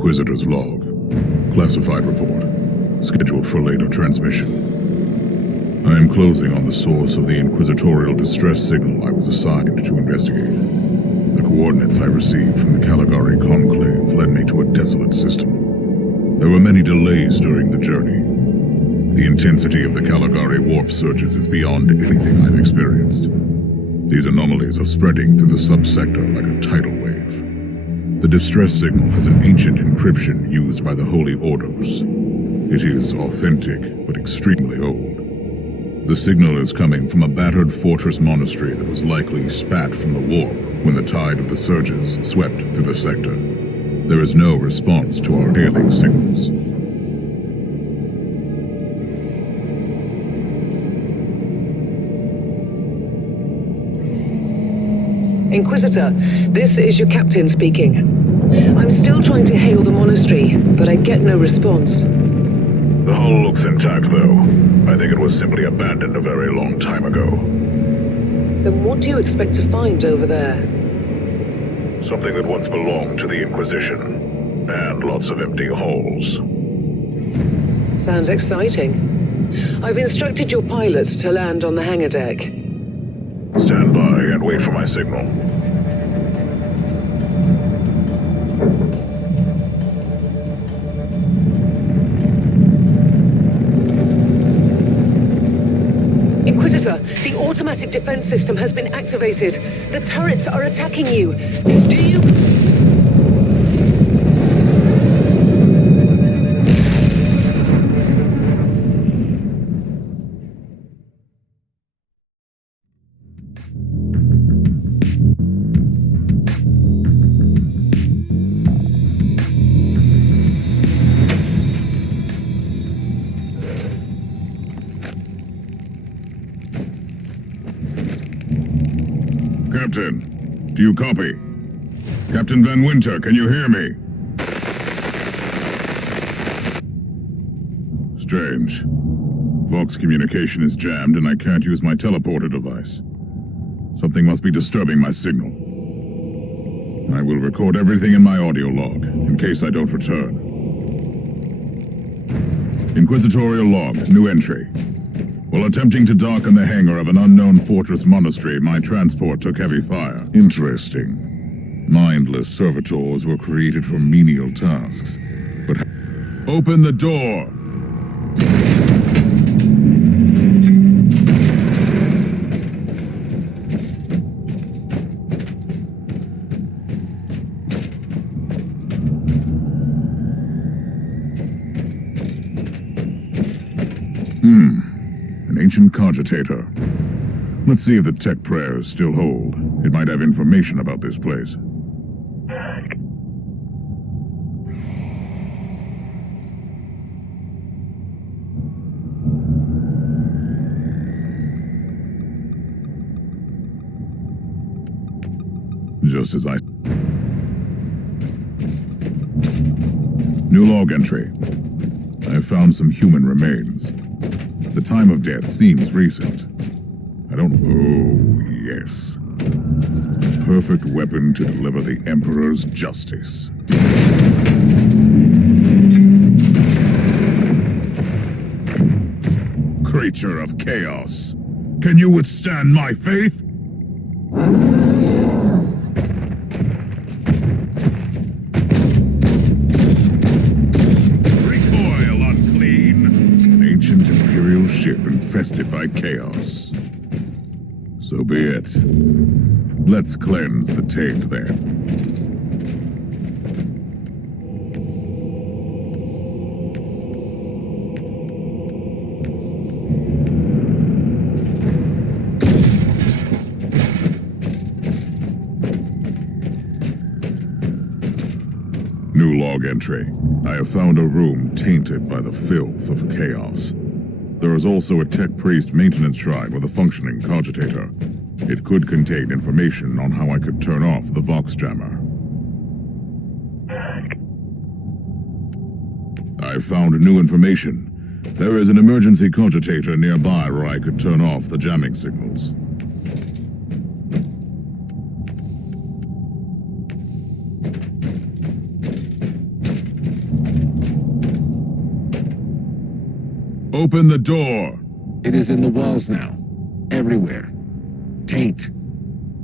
Inquisitor's log. Classified report. Scheduled for later transmission. I am closing on the source of the inquisitorial distress signal I was assigned to investigate. The coordinates I received from the Caligari Conclave led me to a desolate system. There were many delays during the journey. The intensity of the Caligari warp surges is beyond anything I've experienced. These anomalies are spreading through the subsector like a tidal wave. The distress signal has an ancient encryption used by the Holy Orders. It is authentic, but extremely old. The signal is coming from a battered fortress monastery that was likely spat from the warp when the tide of the surges swept through the sector. There is no response to our hailing signals. Inquisitor, this is your captain speaking. I'm still trying to hail the monastery, but I get no response. The hull looks intact, though. I think it was simply abandoned a very long time ago. Then what do you expect to find over there? Something that once belonged to the Inquisition, and lots of empty halls. Sounds exciting. I've instructed your pilots to land on the hangar deck. Stand by and wait for my signal. Inquisitor, the automatic defense system has been activated. The turrets are attacking you. Do you... Captain, do you copy? Captain Van Winter, can you hear me? Strange. Vox communication is jammed and I can't use my teleporter device. Something must be disturbing my signal. I will record everything in my audio log, in case I don't return. Inquisitorial log, new entry. While attempting to dock in the hangar of an unknown fortress monastery, my transport took heavy fire. Interesting. Mindless servitors were created for menial tasks. But open the door! Ancient cogitator. Let's see if the tech prayers still hold. It might have information about this place. Just as I... New log entry. I found some human remains. The time of death seems recent. I don't... Oh, yes. Perfect weapon to deliver the Emperor's justice. Creature of chaos. Can you withstand my faith? Ship infested by chaos. So be it. Let's cleanse the taint then. New log entry. I have found a room tainted by the filth of chaos. There is also a tech priest maintenance shrine with a functioning cogitator. It could contain information on how I could turn off the Vox jammer. I found new information. There is an emergency cogitator nearby where I could turn off the jamming signals. Open the door! It is in the walls now. Everywhere. Taint.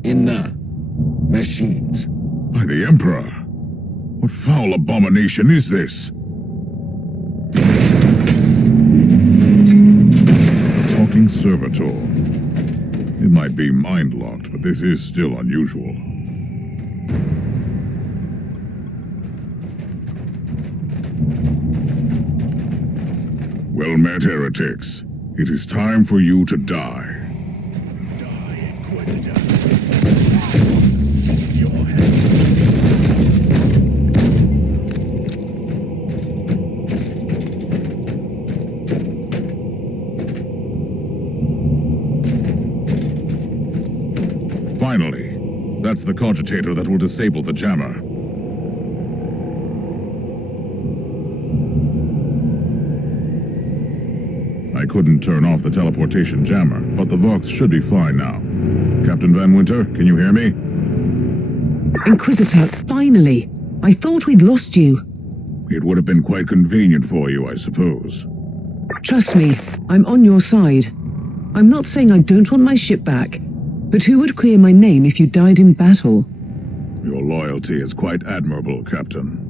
In the machines. By the Emperor! What foul abomination is this? Talking servitor. It might be mind-locked, but this is still unusual. Well met, heretics. It is time for you to die. Die, Inquisitor. Your head. Finally, that's the cogitator that will disable the jammer. I couldn't turn off the teleportation jammer, but the Vox should be fine now. Captain Van Winter, can you hear me? Inquisitor, finally! I thought we'd lost you. It would have been quite convenient for you, I suppose. Trust me, I'm on your side. I'm not saying I don't want my ship back, but who would clear my name if you died in battle? Your loyalty is quite admirable, Captain.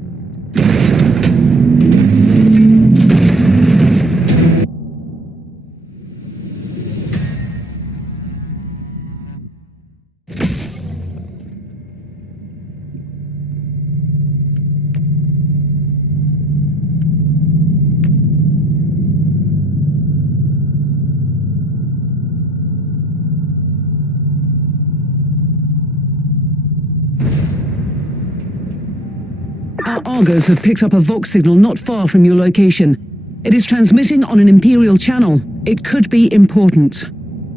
Our Argos have picked up a Vox signal not far from your location. It is transmitting on an Imperial channel. It could be important.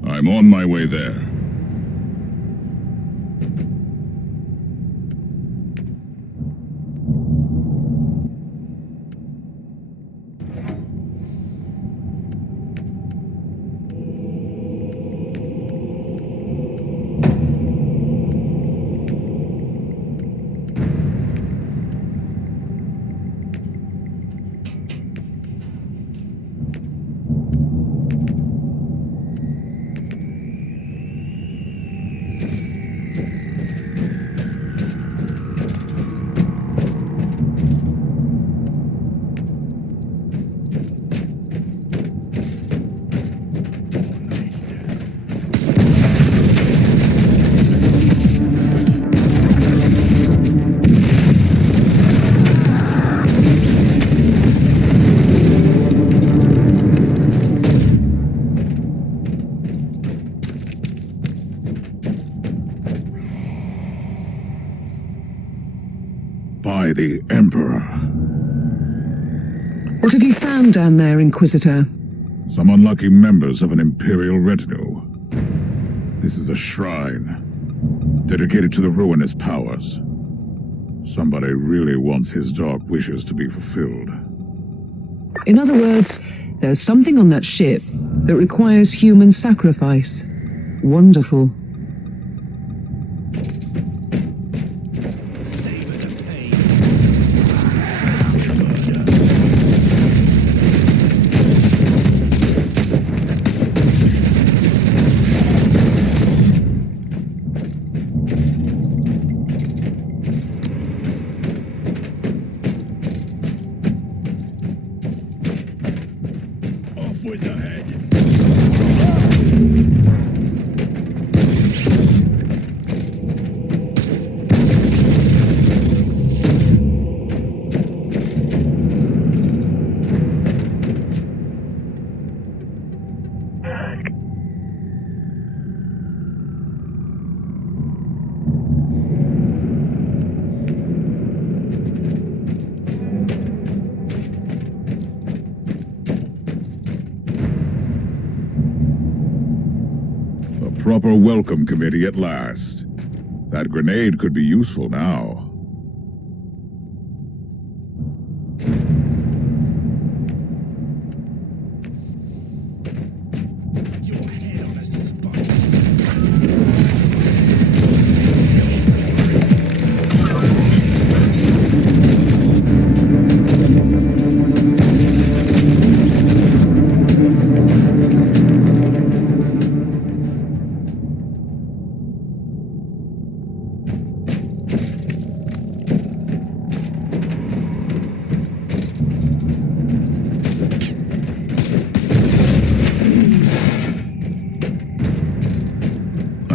I'm on my way there. By the Emperor. What have you found down there, Inquisitor? Some unlucky members of an Imperial retinue. This is a shrine, dedicated to the ruinous powers. Somebody really wants his dark wishes to be fulfilled. In other words, there's something on that ship that requires human sacrifice. Wonderful. Savor the pain. Off with the head. Proper welcome committee at last. That grenade could be useful now. Your head on a spike.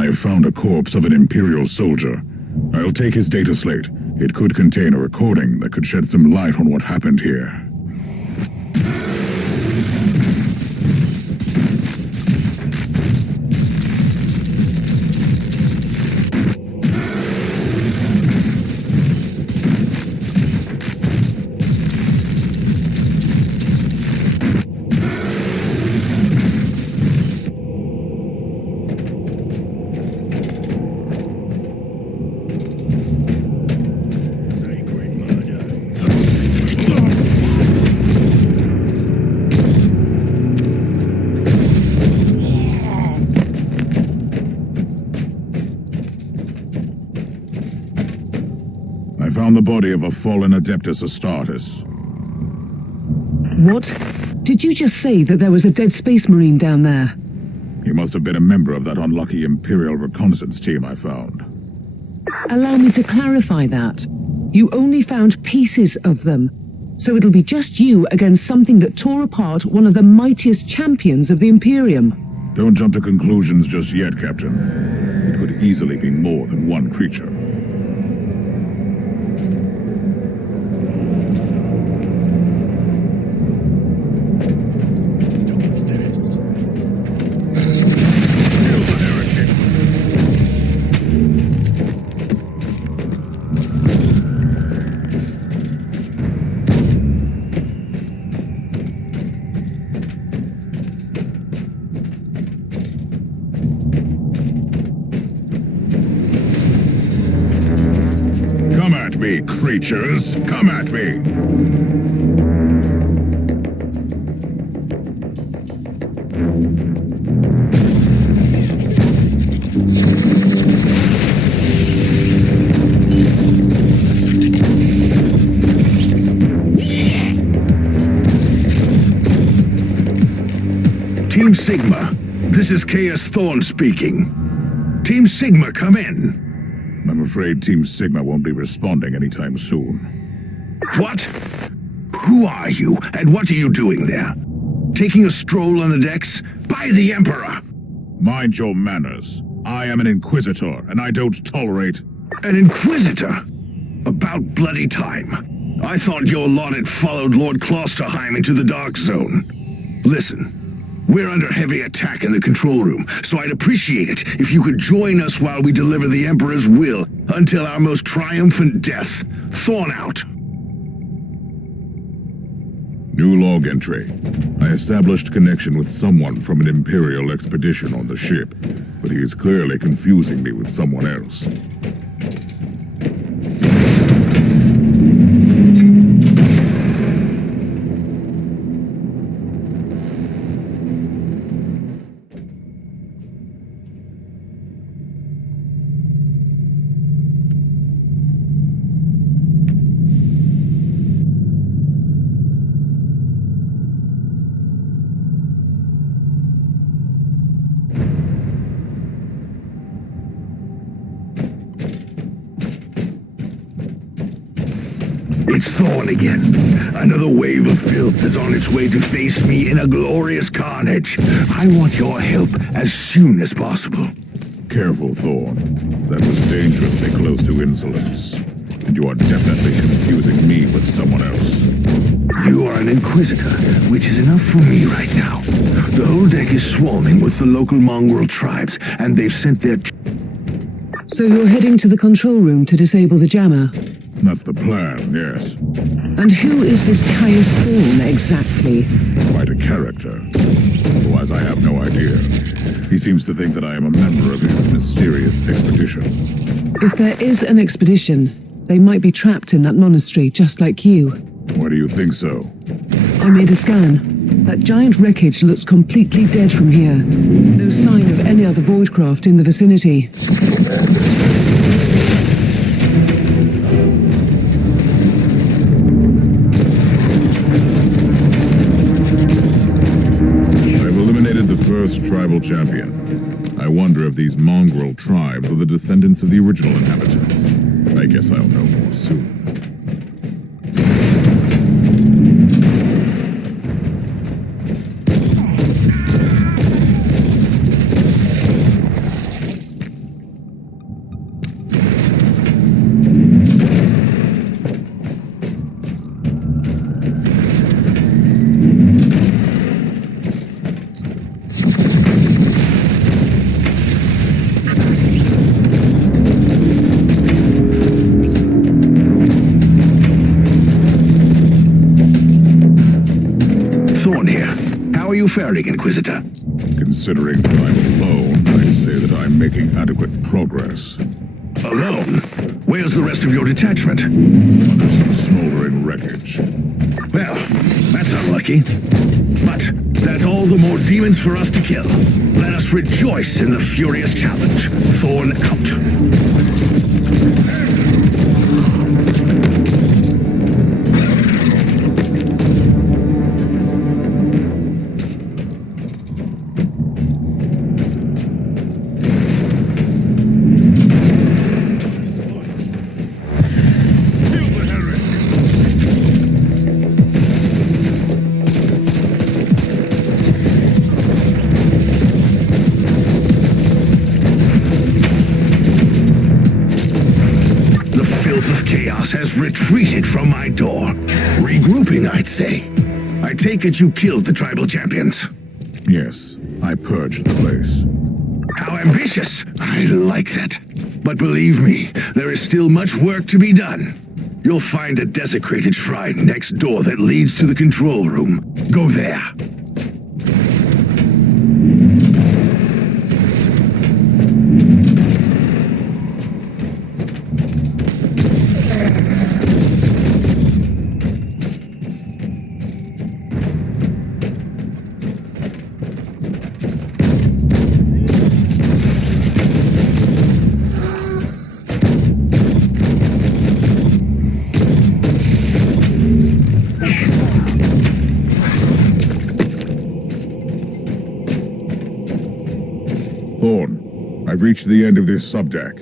I have found a corpse of an Imperial soldier. I'll take his data slate. It could contain a recording that could shed some light on what happened here. Sacred murder. I found the body of a fallen Adeptus Astartes. What? Did you just say that there was a dead space marine down there? He must have been a member of that unlucky Imperial reconnaissance team I found. Allow me to clarify that. You only found pieces of them. So it'll be just you against something that tore apart one of the mightiest champions of the Imperium. Don't jump to conclusions just yet, Captain. It could easily be more than one creature. Dodge this. Kill the heretic. Come at me, creatures! Come at me! Team Sigma, this is Chaos Thorn speaking. Team Sigma, come in. I'm afraid Team Sigma won't be responding anytime soon. What? Who are you, and what are you doing there? Taking a stroll on the decks? By the Emperor! Mind your manners. I am an Inquisitor, and I don't tolerate... An Inquisitor? About bloody time. I thought your lot had followed Lord Klosterheim into the Dark Zone. Listen, we're under heavy attack in the control room, so I'd appreciate it if you could join us while we deliver the Emperor's will until our most triumphant death. Thorn out. New log entry. I established connection with someone from an Imperial expedition on the ship, but he is clearly confusing me with someone else. It's Thorn again. Another wave of filth is on its way to face me in a glorious carnage. I want your help as soon as possible. Careful, Thorn. That was dangerously close to insolence. And you are definitely confusing me with someone else. You are an Inquisitor, which is enough for me right now. The whole deck is swarming with the local mongrel tribes, and they've sent their... So you're heading to the control room to disable the jammer. That's the plan, yes. And who is this Caius Thorn exactly? Quite a character. Otherwise, I have no idea. He seems to think that I am a member of his mysterious expedition. If there is an expedition, they might be trapped in that monastery just like you. Why do you think so? I made a scan. That giant wreckage looks completely dead from here. No sign of any other voidcraft in the vicinity. I've eliminated the first tribal champion. I wonder if these mongrel tribes are the descendants of the original inhabitants. I guess I'll know more soon. Thorn here. How are you faring, Inquisitor? Considering that I'm alone, I'd say that I'm making adequate progress. Alone? Where's the rest of your detachment? Under some smoldering wreckage. Well, that's unlucky. But that's all the more demons for us to kill. Let us rejoice in the furious challenge. Thorn out. Has retreated from my door. Regrouping, I'd say. I take it you killed the tribal champions. Yes, I purged the place. How ambitious! I like that. But believe me, there is still much work to be done. You'll find a desecrated shrine next door that leads to the control room. Go there. Thorn, I've reached the end of this subdeck.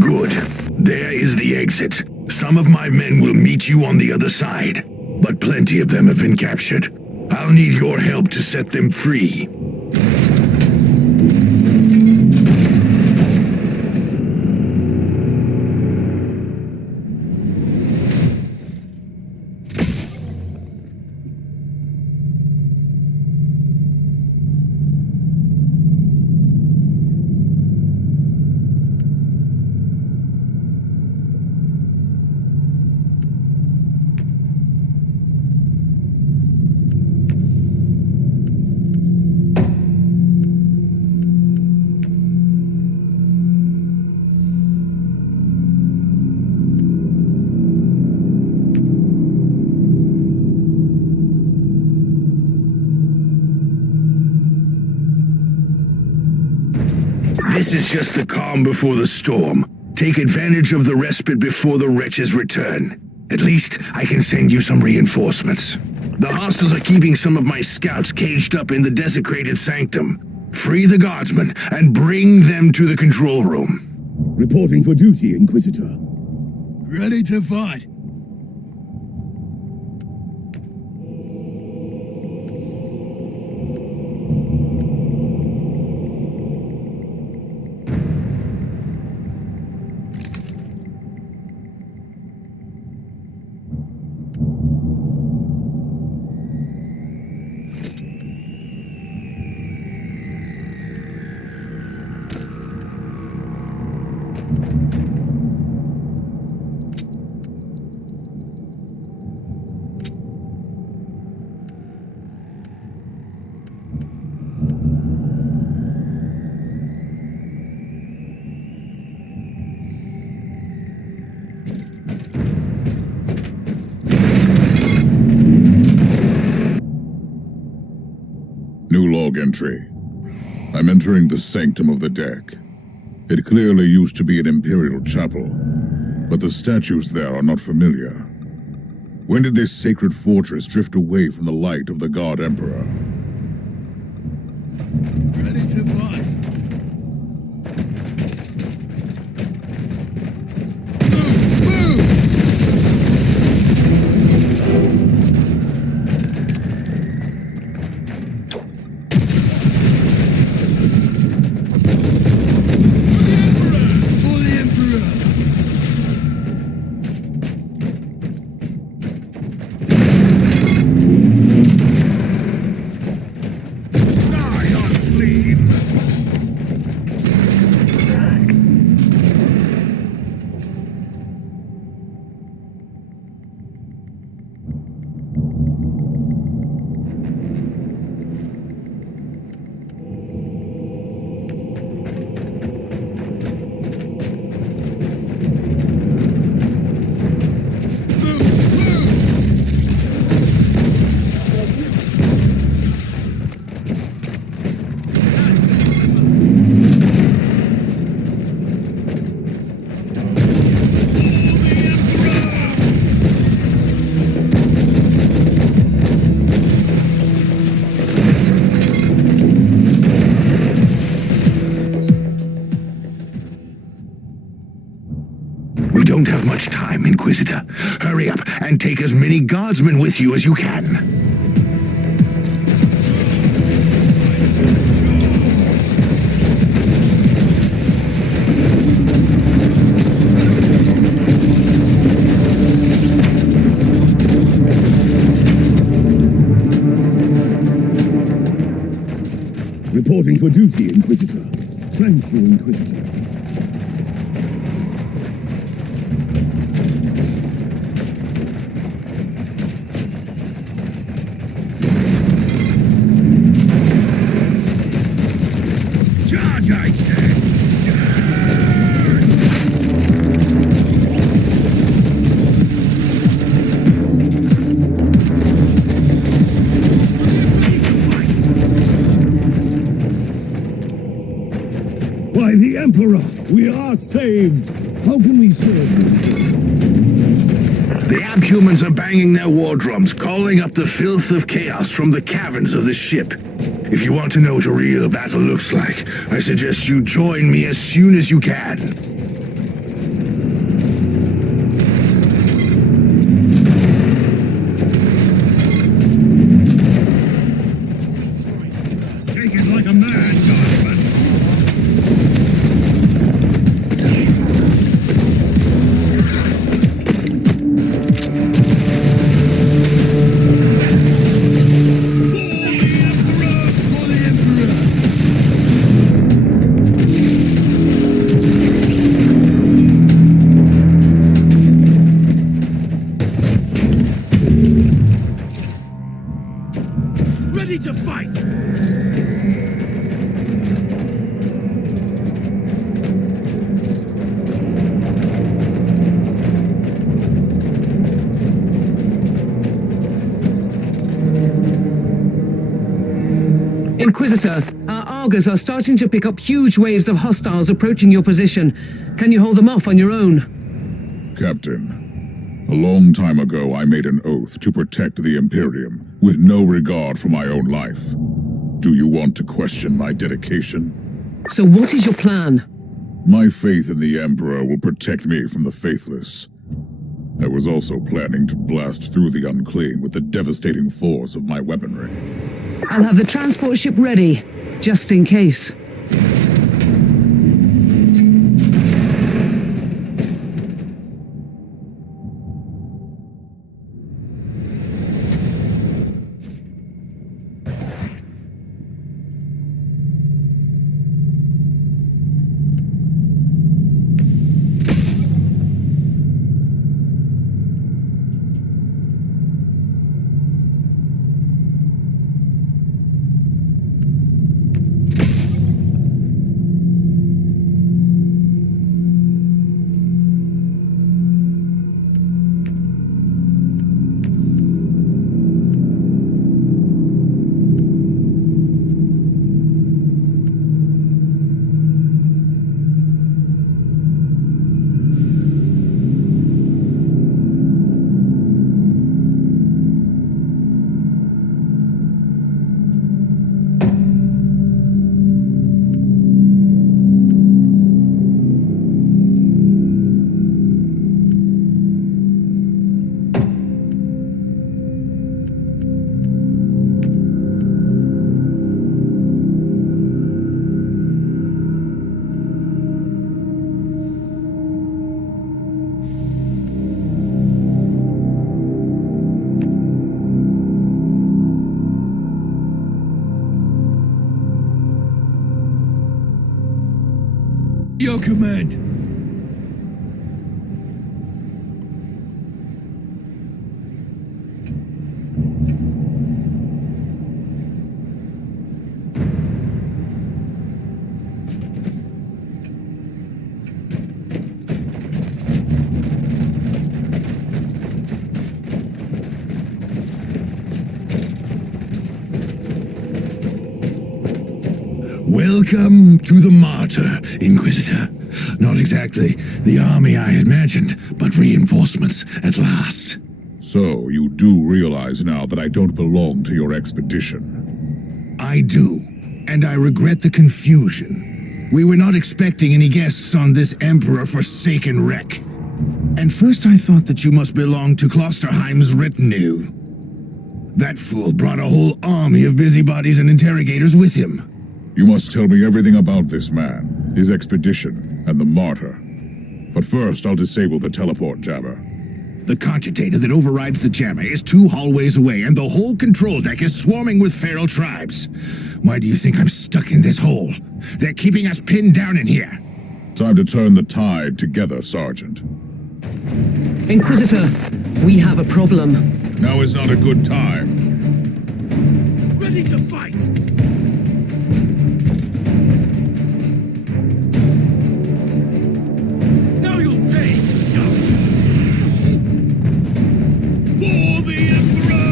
Good. There is the exit. Some of my men will meet you on the other side, but plenty of them have been captured. I'll need your help to set them free. This is just the calm before the storm. Take advantage of the respite before the wretches return. At least, I can send you some reinforcements. The hostiles are keeping some of my scouts caged up in the desecrated sanctum. Free the guardsmen and bring them to the control room. Reporting for duty, Inquisitor. Ready to fight. New log entry. I'm entering the sanctum of the deck. It clearly used to be an imperial chapel, but the statues there are not familiar. When did this sacred fortress drift away from the light of the God Emperor? Ready to fight. and take as many guardsmen with you as you can. Reporting for duty, Inquisitor. Thank you, Inquisitor. Charge, I say! By the Emperor, we are saved. How can we serve you? The abhumans are banging their war drums, calling up the filth of chaos from the caverns of the ship. If you want to know what a real battle looks like, I suggest you join me as soon as you can. Take it like a man, Guardsman. Ready to fight! Inquisitor, our Argos are starting to pick up huge waves of hostiles approaching your position. Can you hold them off on your own? Captain, a long time ago I made an oath to protect the Imperium with no regard for my own life. Do you want to question my dedication? So what is your plan? My faith in the Emperor will protect me from the faithless. I was also planning to blast through the unclean with the devastating force of my weaponry. I'll have the transport ship ready, just in case. Your command. Welcome to the Martyr, Inquisitor. Not exactly the army I had imagined, but reinforcements at last. So, you do realize now that I don't belong to your expedition? I do, and I regret the confusion. We were not expecting any guests on this Emperor-forsaken wreck. And first I thought that you must belong to Klosterheim's retinue. That fool brought a whole army of busybodies and interrogators with him. You must tell me everything about this man, his expedition, and the Martyr. But first, I'll disable the teleport jammer. The cogitator that overrides the jammer is 2 hallways away, and the whole control deck is swarming with feral tribes. Why do you think I'm stuck in this hole? They're keeping us pinned down in here. Time to turn the tide together, Sergeant. Inquisitor, we have a problem. Now is not a good time. Ready to fight! Now you'll pay, scum! For the Emperor!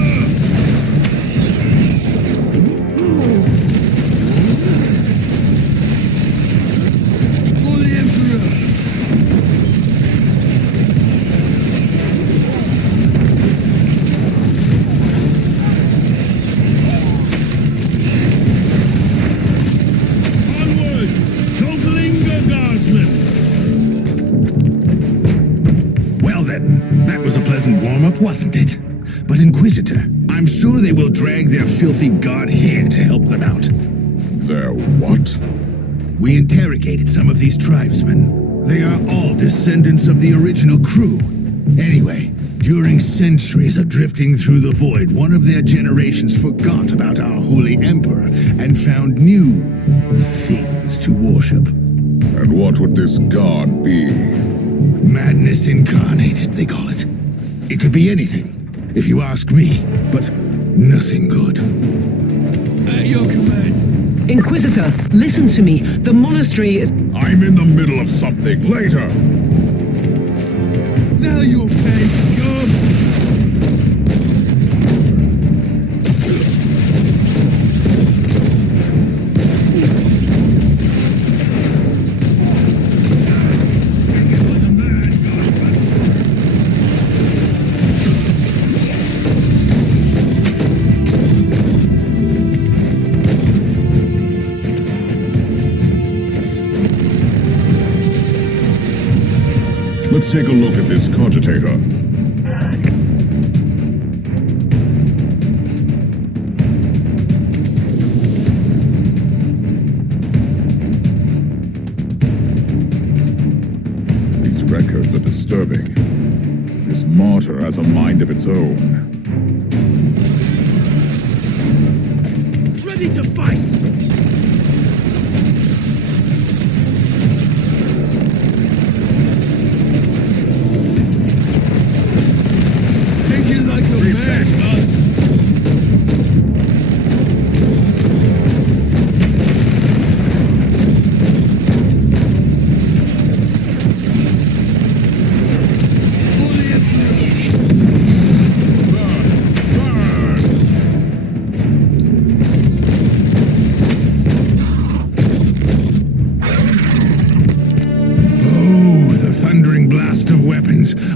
For the Emperor! Warm-up, wasn't it? But Inquisitor, I'm sure they will drag their filthy god here to help them out. Their what? We interrogated some of these tribesmen. They are all descendants of the original crew. Anyway, during centuries of drifting through the void, one of their generations forgot about our holy emperor and found new things to worship. And what would this god be? Madness incarnated, they call it. It could be anything, if you ask me, but nothing good. At your command. Inquisitor, listen to me. The monastery is... I'm in the middle of something. Later! Now you'll pay, scum! Let's take a look at this cogitator. These records are disturbing. This martyr has a mind of its own. Ready to fight!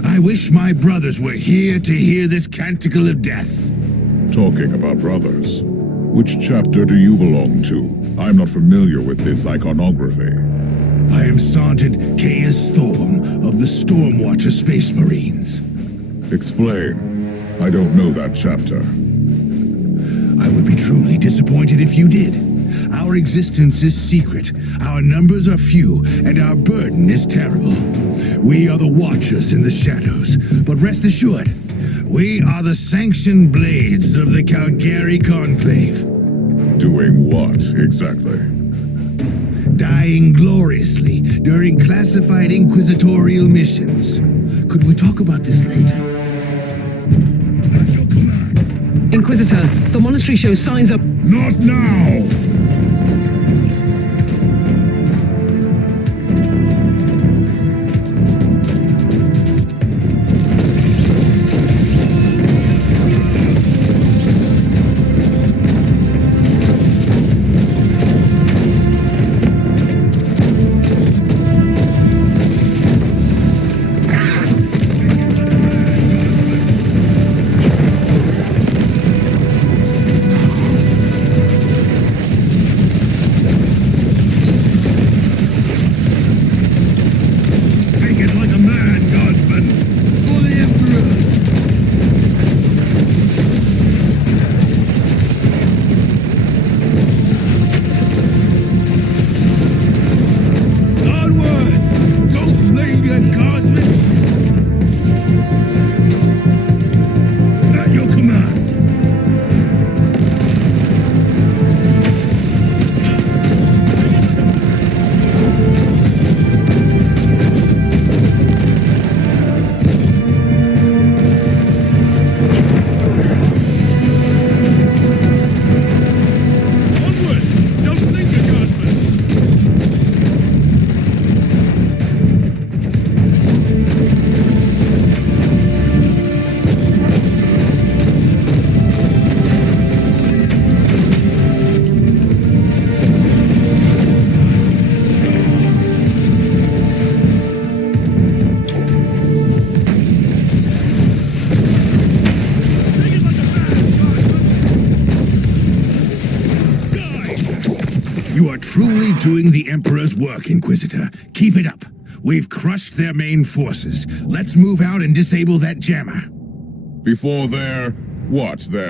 I wish my brothers were here to hear this canticle of death. Talking about brothers, which chapter do you belong to? I'm not familiar with this iconography. I am Sergeant Caius Thorm of the Stormwatcher Space Marines. Explain. I don't know that chapter. I would be truly disappointed if you did. Our existence is secret, our numbers are few, and our burden is terrible. We are the Watchers in the shadows, but rest assured, we are the sanctioned blades of the Calgary Conclave. Doing what, exactly? Dying gloriously during classified inquisitorial missions. Could we talk about this later? At your command. Inquisitor, the monastery shows signs of... Not now! You are truly doing the Emperor's work, Inquisitor. Keep it up. We've crushed their main forces. Let's move out and disable that jammer. Before their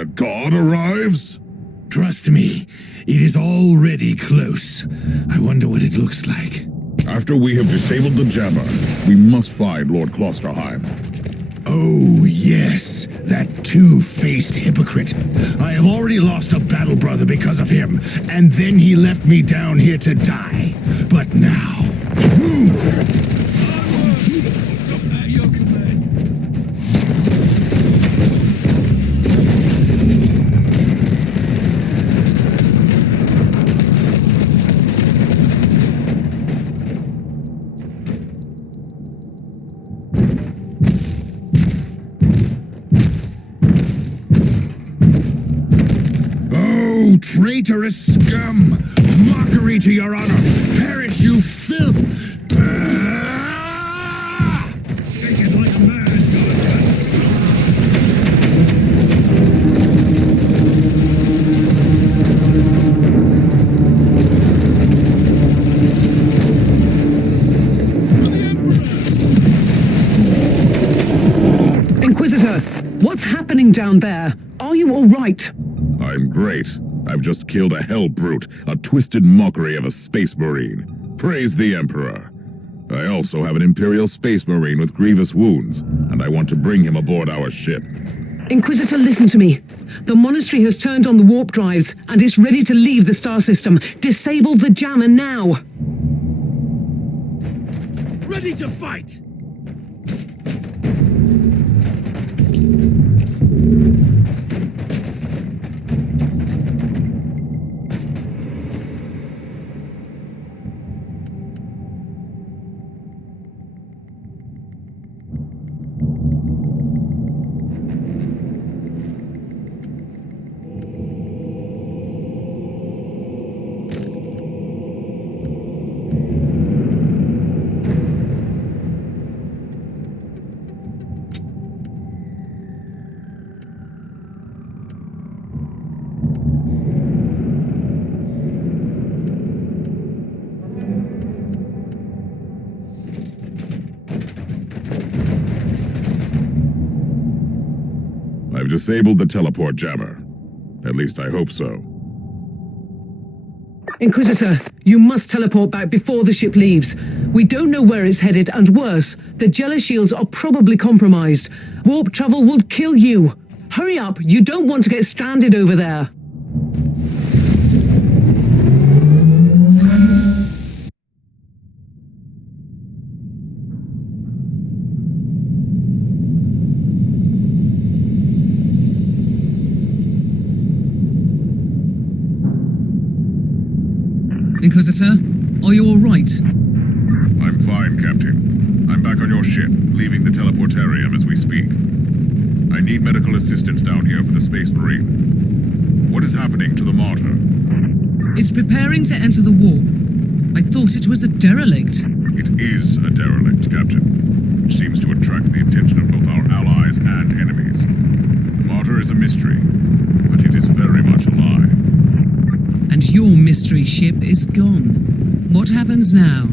god arrives? Trust me, it is already close. I wonder what it looks like. After we have disabled the jammer, we must find Lord Klosterheim. Oh, yes, that two-faced hypocrite. I have already lost a battle brother because of him, and then he left me down here to die. But now, move! Your command. Traitorous scum! Mockery to your honor! Perish, you filth! Take it like a man, Inquisitor, what's happening down there? Are you all right? I'm great. I've just killed a hell brute, a twisted mockery of a space marine. Praise the Emperor. I also have an Imperial space marine with grievous wounds, and I want to bring him aboard our ship. Inquisitor, listen to me. The monastery has turned on the warp drives, and it's ready to leave the star system. Disable the jammer now. ready to fight! I've disabled the teleport jammer. At least I hope so. Inquisitor, you must teleport back before the ship leaves. We don't know where it's headed, and worse, the jealous shields are probably compromised. Warp travel will kill you. Hurry up, you don't want to get stranded over there. Inquisitor, are you all right? I'm fine, Captain. I'm back on your ship, leaving the teleportarium as we speak. I need medical assistance down here for the Space Marine. What is happening to the Martyr? It's preparing to enter the warp. I thought it was a derelict. It is a derelict, Captain, which seems to attract the attention of both our allies and enemies. The Martyr is a mystery, but it is very much alive. And your mystery ship is gone. What happens now?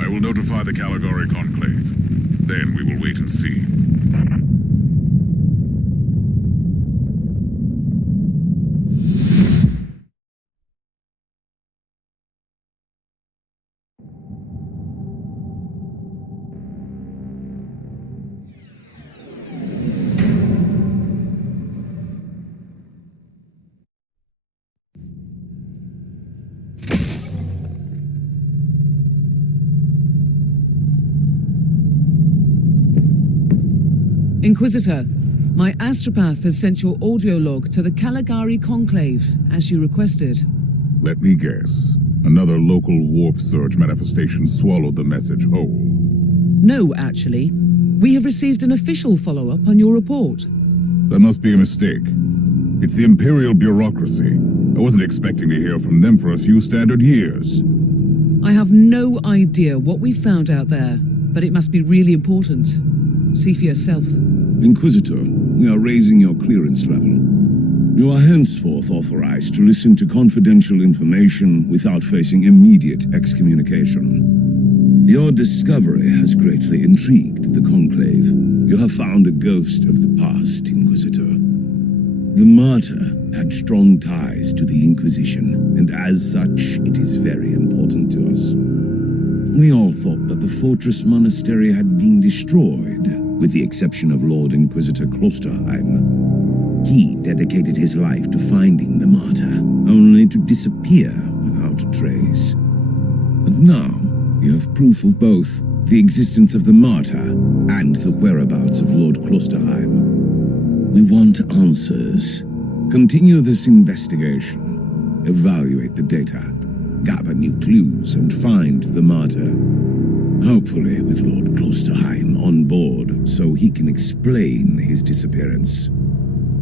I will notify the Caligari Conclave. Then we will wait and see. Inquisitor, my astropath has sent your audio log to the Caligari Conclave, as you requested. Let me guess. Another local warp surge manifestation swallowed the message whole. No, actually. We have received an official follow-up on your report. That must be a mistake. It's the Imperial bureaucracy. I wasn't expecting to hear from them for a few standard years. I have no idea what we found out there, but it must be really important. See for yourself. Inquisitor, we are raising your clearance level. You are henceforth authorized to listen to confidential information without facing immediate excommunication. Your discovery has greatly intrigued the Conclave. You have found a ghost of the past, Inquisitor. The Martyr had strong ties to the Inquisition, and as such, it is very important to us. We all thought that the fortress monastery had been destroyed, with the exception of Lord Inquisitor Klosterheim. He dedicated his life to finding the Martyr, only to disappear without a trace. And now, you have proof of both the existence of the Martyr and the whereabouts of Lord Klosterheim. We want answers. Continue this investigation. Evaluate the data. Gather new clues and find the Martyr. Hopefully with Lord Klosterheim on board so he can explain his disappearance.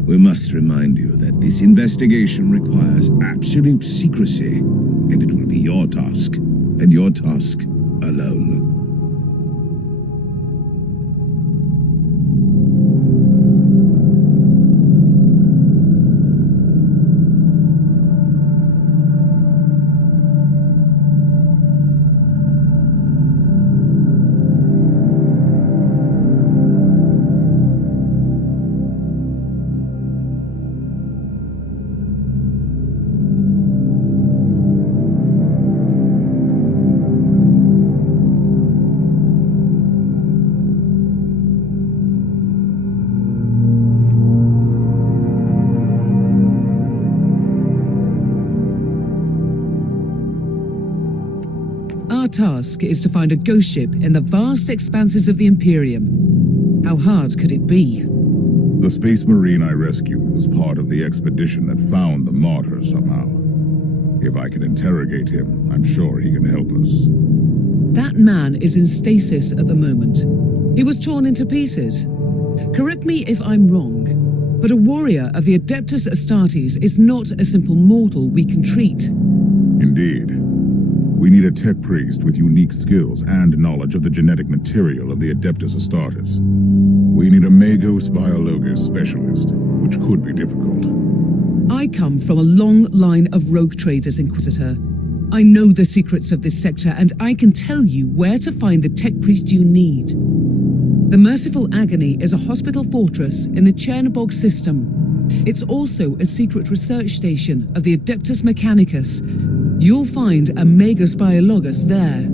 We must remind you that this investigation requires absolute secrecy, and it will be your task, and your task alone. Our task is to find a ghost ship in the vast expanses of the Imperium. How hard could it be? The Space Marine I rescued was part of the expedition that found the Martyr somehow. If I can interrogate him, I'm sure he can help us. That man is in stasis at the moment. He was torn into pieces. Correct me if I'm wrong, but a warrior of the Adeptus Astartes is not a simple mortal we can treat. Indeed. We need a tech priest with unique skills and knowledge of the genetic material of the Adeptus Astartes. We need a Magos Biologus specialist, which could be difficult. I come from a long line of rogue traders, Inquisitor. I know the secrets of this sector, and I can tell you where to find the tech priest you need. The Merciful Agony is a hospital fortress in the Chernobog system. It's also a secret research station of the Adeptus Mechanicus. You'll find a Magos Biologus there.